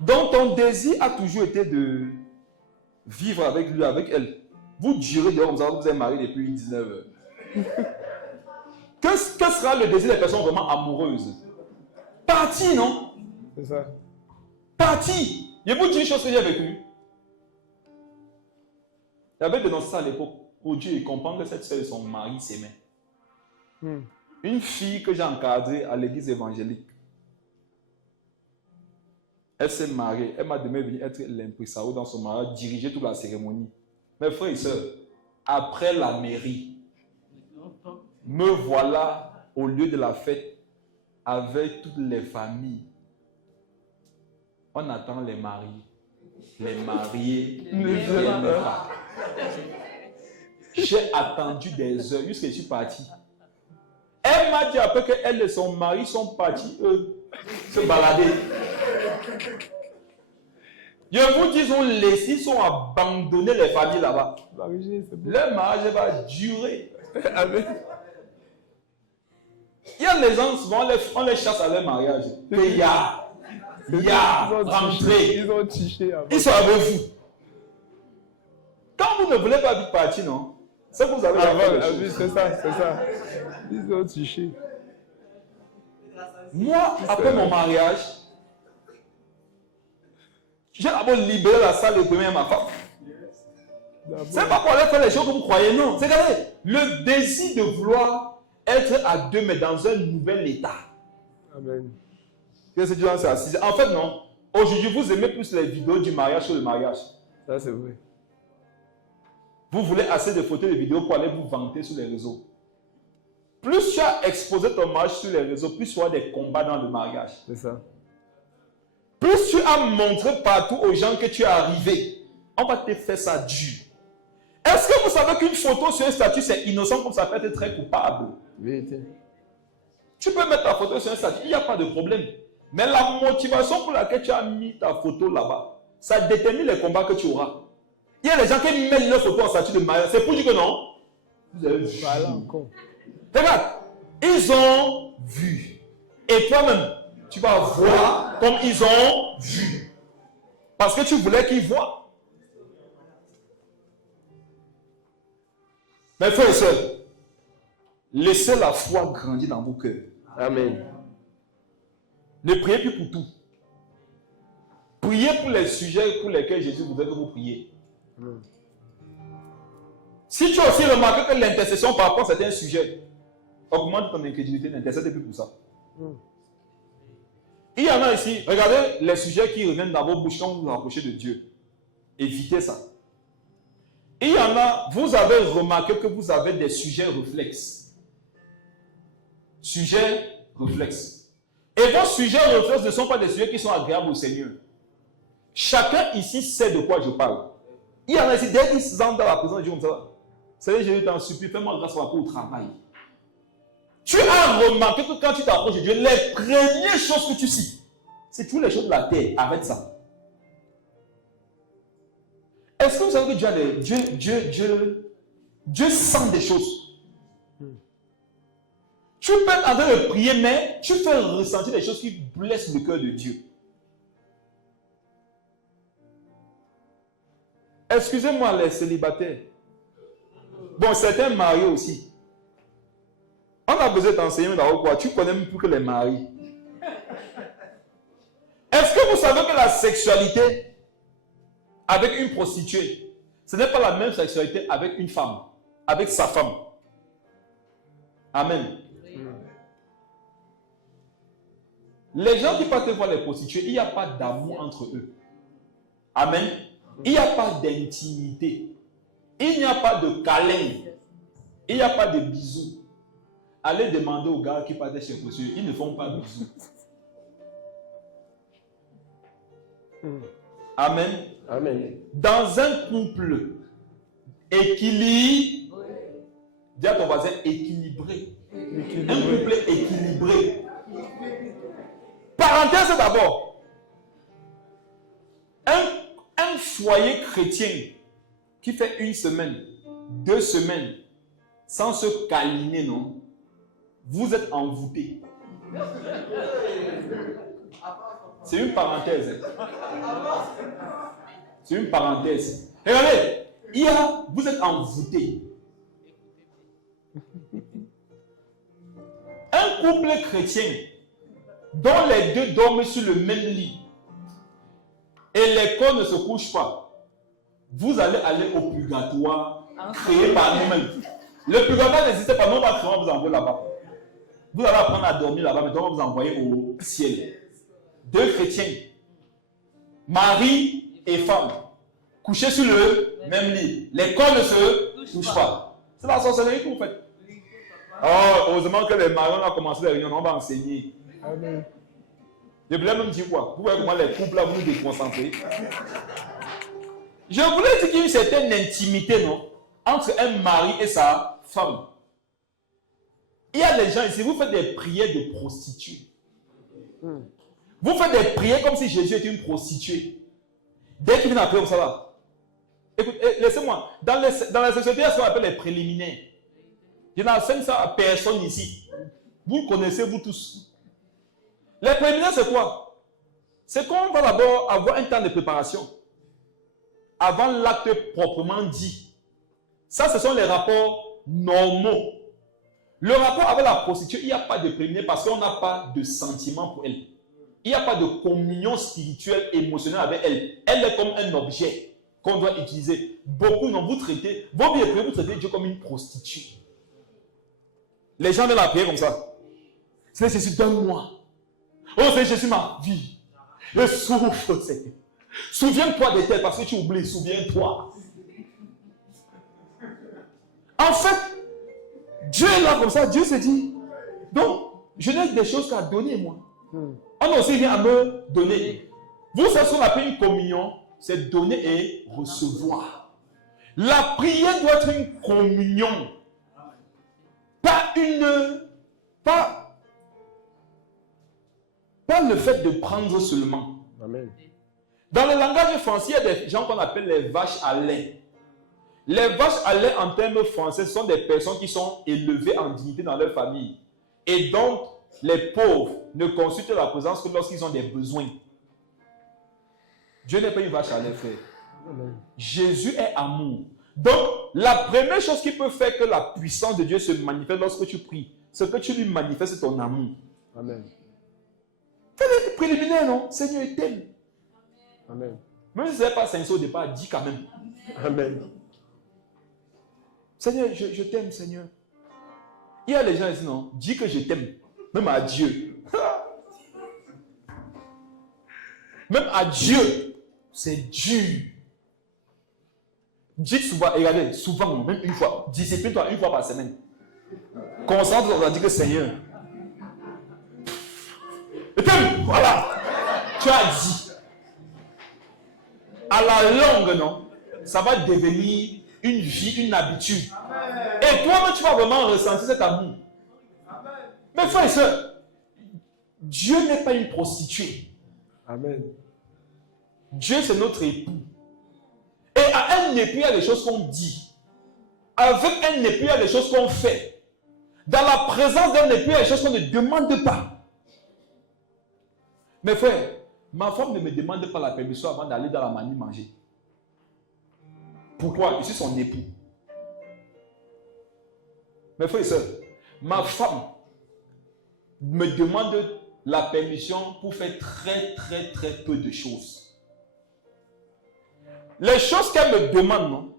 Donc ton désir a toujours été de vivre avec lui, avec elle. Vous durez dehors, vous êtes mariés depuis 19h. Que sera le désir des personnes vraiment amoureuses? Parti, non? C'est ça. Parti. Je vous dis une chose que j'ai vécue. J'avais dénoncé ça à l'époque. Pour Dieu, il comprend que cette soeur et son mari s'aimaient. Une fille que j'ai encadrée à l'église évangélique. Elle s'est mariée. Elle m'a demandé de venir être l'impresario dans son mariage, diriger toute la cérémonie. Mes frères et sœurs, après la mairie, me voilà au lieu de la fête avec toutes les familles. On attend les mariés. Les mariés ne viennent pas. J'ai attendu des heures jusqu'à ce que je suis parti. Elle m'a dit après qu'elle et son mari sont partis, eux, se balader. Je vous dis, ils ont abandonné les familles là-bas. Le mariage va durer. Il y a les gens, souvent, on les chasse à leur mariage. Il y a rentré. Ils ont tiché. Ils sont avec vous. Quand vous ne voulez pas vite partir, non? C'est que vous avez C'est ça. Ils ont tiché. Moi, après mon mariage, j'ai d'abord libéré la salle et donné à ma femme. C'est pas pour aller faire les choses que vous croyez, non. C'est le désir de vouloir être à deux, mais dans un nouvel état. Amen. Qu'est-ce que tu dis, c'est en fait, non. Aujourd'hui, vous aimez plus les vidéos du mariage que le mariage. Ça, c'est vrai. Vous voulez assez de photos et de vidéos pour aller vous vanter sur les réseaux. Plus tu as exposé ton mariage sur les réseaux, plus tu as des combats dans le mariage. C'est ça. Plus tu as montré partout aux gens que tu es arrivé, on va te faire ça dur. Est-ce que vous savez qu'une photo sur un statut, c'est innocent comme ça peut être très coupable? Vérité. Tu peux mettre ta photo sur un statut, il n'y a pas de problème. Mais la motivation pour laquelle tu as mis ta photo là-bas, ça détermine les combats que tu auras. Il y a des gens qui mettent leur photo en statut de mariage. C'est pour dire que non. Vous avez vu. Voilà encore. Regarde, ils ont vu. Et toi-même, tu vas voir comme ils ont vu. Parce que tu voulais qu'ils voient. Mes frères et sœurs, laissez la foi grandir dans vos cœurs. Amen. Ne priez plus pour tout. Priez pour les sujets pour lesquels Jésus voudrait que vous priez. Si tu as aussi remarqué que l'intercession par rapport à certains sujets augmente ton incrédulité, n'intercède plus pour ça. Il y en a ici, regardez les sujets qui reviennent dans vos bouches quand vous vous rapprochez de Dieu. Évitez ça. Il y en a, vous avez remarqué que vous avez des sujets réflexes. Sujets réflexes. Et vos sujets réflexes ne sont pas des sujets qui sont agréables au Seigneur. Chacun ici sait de quoi je parle. Il y en a ici, dès qu'ils sont dans la présence de Dieu comme ça. Seigneur, je t'en supplie, fais-moi grâce par rapport au travail. Tu as remarqué que quand tu t'approches de Dieu, les premières choses que tu cites, c'est toutes les choses de la terre. Arrête ça. Est-ce que vous savez que Dieu sent des choses? Tu peux être en train de prier, mais tu fais ressentir des choses qui blessent le cœur de Dieu. Excusez-moi les célibataires. Bon, certains mariés aussi. On a besoin d'enseigner d'abord quoi? Tu connais même plus que les maris. Est-ce que vous savez que la sexualité avec une prostituée, ce n'est pas la même sexualité avec une femme, avec sa femme? Amen. Les gens qui partent voir les prostituées, il n'y a pas d'amour entre eux. Amen. Il n'y a pas d'intimité. Il n'y a pas de câlin. Il n'y a pas de bisous. Allez demander aux gars qui partent chez les prostituées, ils ne font pas de bisous. Amen. Amen. Dans un couple équilibré, dis à ton voisin équilibré. Un couple équilibré. Parenthèse d'abord. Un foyer chrétien qui fait 1 semaine, 2 semaines, sans se câliner, non? Vous êtes envoûté. C'est une parenthèse. C'est une parenthèse. Regardez, vous êtes envoûté. Un couple chrétien dont les deux dorment sur le même lit et les corps ne se couchent pas, vous allez aller au purgatoire créé par nous-mêmes. Le purgatoire n'existe pas, nous on va créer, on vous envoie là-bas. Vous allez apprendre à dormir là-bas, mais on va vous envoyer au ciel. 2 chrétiens Mari et femme, couchés sur le même lit. Les corps ne se touchent pas. C'est la sorcellerie que vous faites. Oh, heureusement que les maris ont commencé les réunions, on va enseigner. Amen. Je voulais même dire quoi? Vous voyez comment les couples là, vous nous déconcentrez. Je voulais dire qu'il y a une certaine intimité, non? Entre un mari et sa femme. Il y a des gens ici, vous faites des prières de prostituées. Vous faites des prières comme si Jésus était une prostituée. Dès qu'il vient à prier, ça va. Écoute, laissez-moi. Dans la société, il y a ce qu'on appelle les préliminaires. Je n'enseigne ça à personne ici. Vous connaissez, vous tous. Les préliminaires, c'est quoi? C'est qu'on va d'abord avoir un temps de préparation. Avant l'acte proprement dit. Ça, ce sont les rapports normaux. Le rapport avec la prostituée, il n'y a pas de préliminaire parce qu'on n'a pas de sentiment pour elle. Il n'y a pas de communion spirituelle, émotionnelle avec elle. Elle est comme un objet qu'on doit utiliser. Beaucoup, non, vous traitez, vos bien vous traitez Dieu comme une prostituée. Les gens viennent la prier comme ça. Seigneur Jésus, donne-moi. Oh Seigneur Jésus, ma vie. Je souffre, Seigneur. Souviens-toi de tel parce que tu oublies. Souviens-toi. En fait, Dieu est là comme ça. Dieu se dit, donc, je n'ai des choses qu'à donner, moi. On aussi vient à me donner. Vous savez ce qu'on appelle une communion, c'est donner et recevoir. La prière doit être une communion. Pas le fait de prendre seulement. Amen. Dans le langage français, il y a des gens qu'on appelle les vaches à lait. Les vaches à lait en termes français, ce sont des personnes qui sont élevées en dignité dans leur famille. Et donc, les pauvres ne consultent la présence que lorsqu'ils ont des besoins. Dieu n'est pas une vache à lait, frère. Amen. Jésus est amour. Donc, la première chose qui peut faire que la puissance de Dieu se manifeste lorsque tu pries, c'est que tu lui manifestes ton amour. Amen. C'est des préliminaires, non? Seigneur, il t'aime. Amen. Même si ce n'est pas sincère au départ, dis quand même. Amen. Seigneur, je t'aime, Seigneur. Il y a des gens ici, non? Dis que je t'aime. Même à Dieu. Même à Dieu, c'est dur. Dites souvent, regardez, souvent, même une fois. Discipline-toi une fois par semaine. Concentre-toi, on va dire que Seigneur. Je t'aime, voilà. Tu as dit. À la longue, non? Ça va devenir une vie, une habitude. Et toi-même, tu vas vraiment ressentir cet amour. Mais frères et sœurs, Dieu n'est pas une prostituée. Amen. Dieu, c'est notre époux. Et à un époux, il y a des choses qu'on dit. Avec un époux, il y a des choses qu'on fait. Dans la présence d'un époux, il y a des choses qu'on ne demande pas. Mes frères, ma femme ne me demande pas la permission avant d'aller dans la manine manger. Pourquoi? Je suis son époux. Mes frères et sœurs, ma femme me demande la permission pour faire très peu de choses. Les choses qu'elle me demande, non,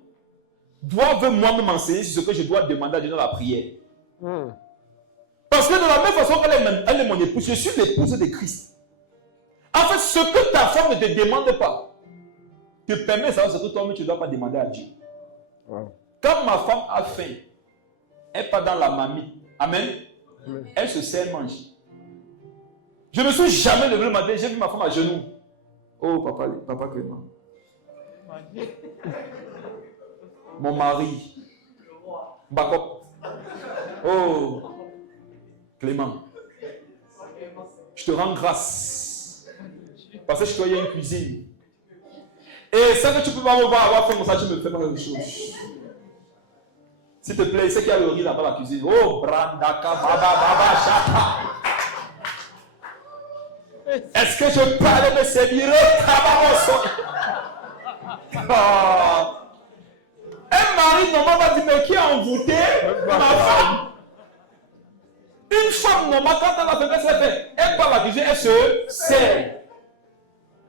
doivent moi-même m'enseigner sur ce que je dois demander à Dieu dans la prière. Parce que de la même façon qu'elle est mon épouse, je suis l'épouse de Christ. En fait, ce que ta femme ne te demande pas, te permet de savoir ce que toi-même tu ne dois pas demander à Dieu. Wow. Quand ma femme a faim, elle part dans la mamie. Amen. Elle se sert, mange. Je ne me suis jamais levé le matin, j'ai vu ma femme à genoux. Oh, papa Clément. Mon mari. Bakop. Oh, Clément. Je te rends grâce. Parce que je dois y avoir une cuisine. Et ça que tu peux pas me voir avoir fait comme ça, tu me fais pas quelque chose. S'il te plaît, c'est qu'il y a le riz là-bas dans la cuisine. Oh, Brandaka, Baba, Chata. Est-ce que je peux aller me servir? Un mari normal va dire, mais qui a envoûté ma femme? Une femme normale, quand elle a fait ça, elle part à la cuisine, elle se sert.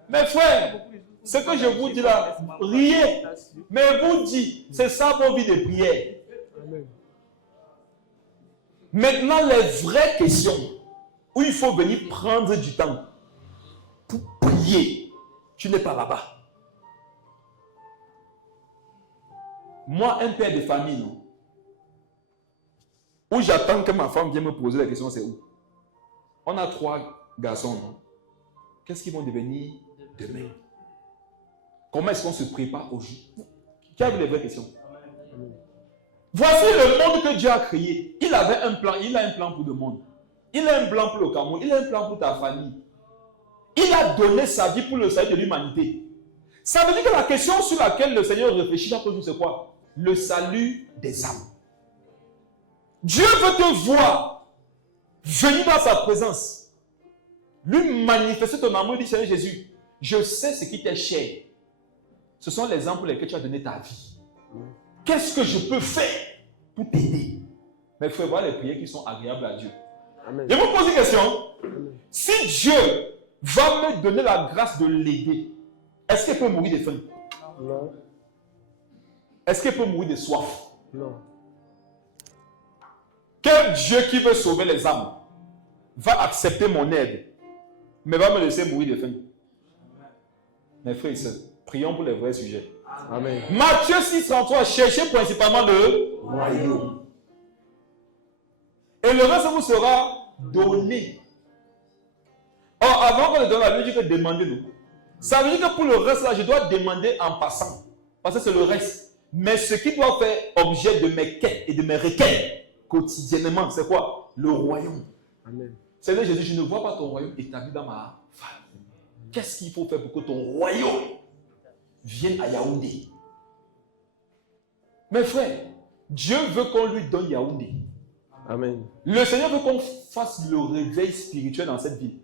Mes frères, ce que je vous dis là, riez, mais vous dites, c'est ça vos vies de prière. Maintenant, les vraies questions où il faut venir prendre du temps pour prier. Tu n'es pas là-bas. Moi, un père de famille, non? Où j'attends que ma femme vienne me poser la question, c'est où? On a 3 garçons, non? Qu'est-ce qu'ils vont devenir demain? Comment est-ce qu'on se prépare aujourd'hui? Qui a vu les vraies questions? Voici le monde que Dieu a créé. Il avait un plan, il a un plan pour le monde. Il a un plan pour le Cameroun, il a un plan pour ta famille. Il a donné sa vie pour le salut de l'humanité. Ça veut dire que la question sur laquelle le Seigneur réfléchit chaque jour, c'est quoi? Le salut des âmes. Dieu veut te voir venir dans sa présence. Lui manifester ton amour, dit Seigneur Jésus, je sais ce qui t'est cher. Ce sont les âmes pour lesquelles tu as donné ta vie. Qu'est-ce que je peux faire pour t'aider? Mais il faut voir les prières qui sont agréables à Dieu. Amen. Je vous pose une question. Si Dieu va me donner la grâce de l'aider, est-ce qu'il peut mourir de faim? Non. Est-ce qu'il peut mourir de soif? Non. Quel Dieu qui veut sauver les âmes va accepter mon aide, mais va me laisser mourir de faim? Mes frères et sœurs, prions pour les vrais sujets. Amen. Matthieu 6:33, cherchez principalement le royaume. Et le reste vous sera donné. Or, avant qu'on ne donne la Bible, dit que demandez-nous. Ça veut dire que pour le reste, là, je dois demander en passant. Parce que c'est le reste. Mais ce qui doit faire objet de mes quêtes et de mes requêtes quotidiennement, c'est quoi? Le royaume. Amen. Seigneur Jésus, je ne vois pas ton royaume établi dans ma famille. Qu'est-ce qu'il faut faire pour que ton royaume vienne à Yaoundé? Mes frères, Dieu veut qu'on lui donne Yaoundé. Amen. Le Seigneur veut qu'on fasse le réveil spirituel dans cette ville.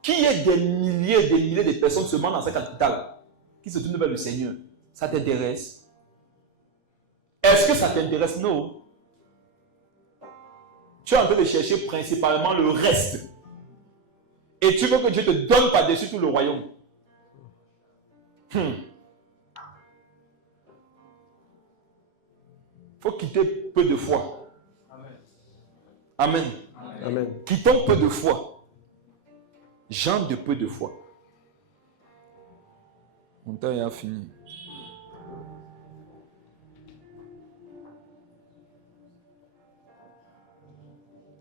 Qu'il y ait des milliers et des milliers de personnes seulement dans cette capitale qui se tournent vers le Seigneur. Ça t'intéresse? Est-ce que ça t'intéresse? Non. Tu es en train de chercher principalement le reste. Et tu veux que Dieu te donne par-dessus tout le royaume. Faut quitter peu de foi. Amen. Amen. Quittons peu de foi. Gens de peu de foi. Mon temps est fini.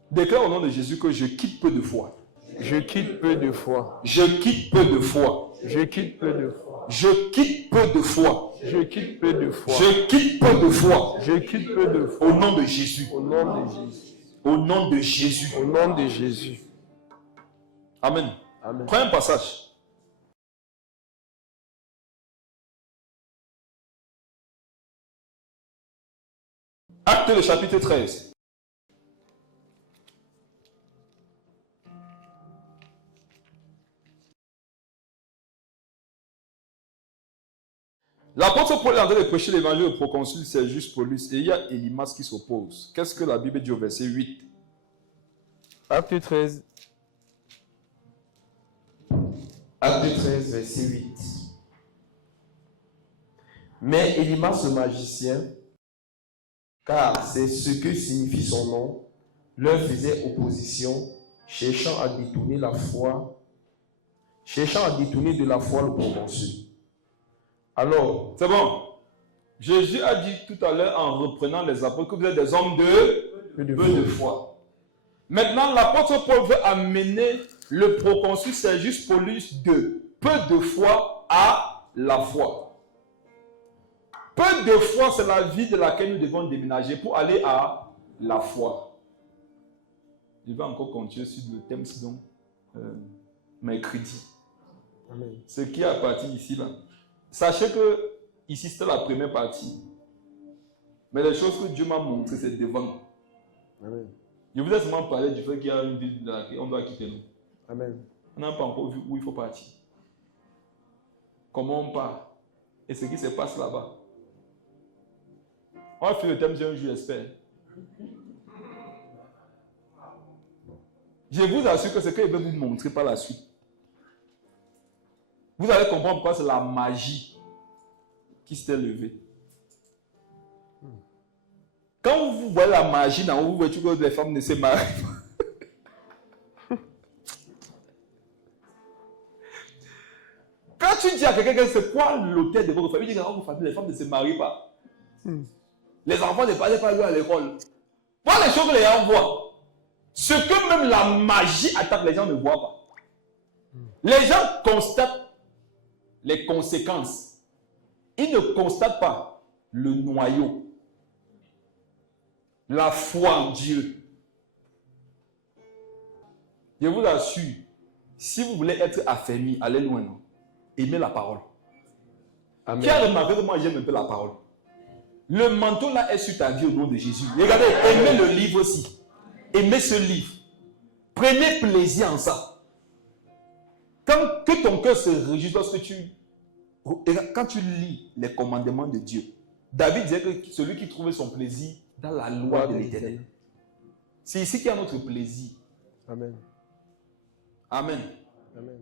Déclare au nom de Jésus que je quitte peu de foi. Je quitte peu de foi. Je quitte peu de foi. Je quitte peu de foi. Je quitte peu de foi. Je quitte peu de foi. Je quitte peu de foi. Je quitte peu de foi. Au nom de Jésus. Au nom de Jésus. Au nom de Jésus. Au nom de Jésus. Amen. Amen. Prends un passage. Acte le chapitre 13. L'apôtre Paul est en train de prêcher l'évangile au proconsul Sergius Paulus et il y a Élymas qui s'oppose. Qu'est-ce que la Bible dit au verset 8? Acte 13. Acte 13, verset 8. Mais Élymas le magicien, car c'est ce que signifie son nom, leur faisait opposition, cherchant à détourner de la foi le proconsul. Alors, C'est bon. Jésus a dit tout à l'heure en reprenant les apôtres que vous êtes des hommes de peu de foi. Maintenant, l'apôtre Paul veut amener le proconsul Sergius Paulus de peu de foi à la foi. Peu de foi, c'est la vie de laquelle nous devons déménager pour aller à la foi. Je vais encore continuer sur le thème sinon mercredi. Amen. Ce qui est à partir ici là. Sachez que ici c'était la première partie. Mais les choses que Dieu m'a montrées, c'est devant. Amen. Je vous ai seulement parlé du fait qu'il y a une ville dans laquelle on doit quitter nous. Amen. On n'a pas encore vu où il faut partir. Comment on part. Et ce qui se passe là-bas. On va faire le thème un jour, j'espère. Je vous assure que ce qu'il veut vous montrer par la suite. Vous allez comprendre pourquoi c'est la magie qui s'est levée. Quand vous voyez la magie dans vous, voyez que les femmes ne se marient pas. tu dis à quelqu'un que c'est quoi l'autel de votre famille, il dit que dans votre famille, les femmes ne se marient pas. Les enfants ne parlent pas à l'école. Voilà les choses que les gens voient. Ce que même la magie attaque, les gens ne voient pas. Les gens constatent les conséquences. Ils ne constatent pas le noyau. La foi en Dieu. Je vous assure, si vous voulez être affermi, allez loin. Non? Aimez la parole. Amen. Qui a remarqué que moi j'aime un peu la parole? Le manteau là est sur ta vie au nom de Jésus. Regardez, aimez le livre aussi. Aimez ce livre. Prenez plaisir en ça. Que ton cœur se réjouisse quand tu lis les commandements de Dieu. David disait que celui qui trouvait son plaisir dans la loi de l'Éternel. C'est ici qu'il y a notre plaisir. Amen. Amen. Amen.